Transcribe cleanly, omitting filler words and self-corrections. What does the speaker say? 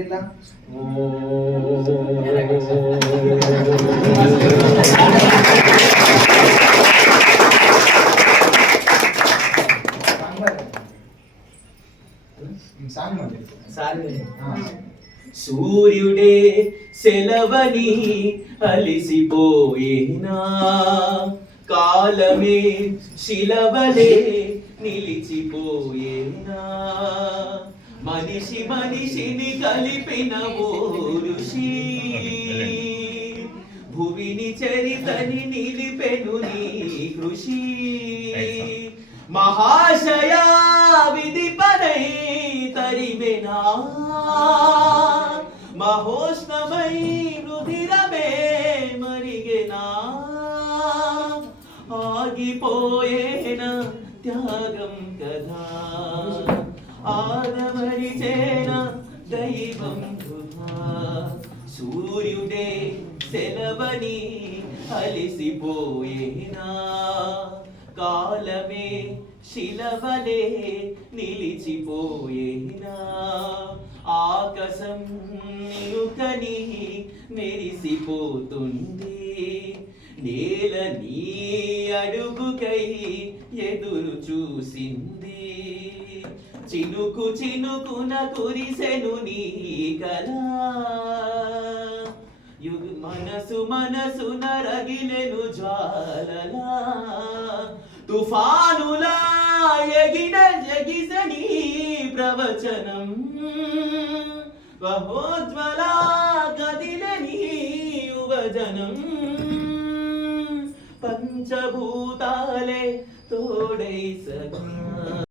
ఇట్లా సూర్యుడే సెలవని అలిసిపోయేనా, కాలమే శిలవలే నిలిచిపోయేనా, మనిషి మనిషిని కలిపిన ఓ ఋషి, భువిని చరితని నిలిపెను నీ కృషి, మహాశయా విధిపనై తరివెనా, మహోష్ణమై రుధిరమే మరిగెనా, ఆగిపోయేన త్యాగం కదా, ఆదమరిచేన దైవం కృపా, సూర్యుడే సెలవని అలిసిపోయేనా, కాలమే శిలవలే నిలిచిపోయేనా, ఆకాశం నిలుకని మెరిసిపోతుంది, నేల నీ అడుగుకై ఎదురు చూసింది, చినుకు చినుకున కురిసెను నీ కలా, మనసు మనసున రగిలెను జ్వాలలా, తుఫానులా ఎగిన జగిసని ప్రవచనం, బహోజ్వలా కదిలని యువజనం, పంచభూతాలే తోడై సదా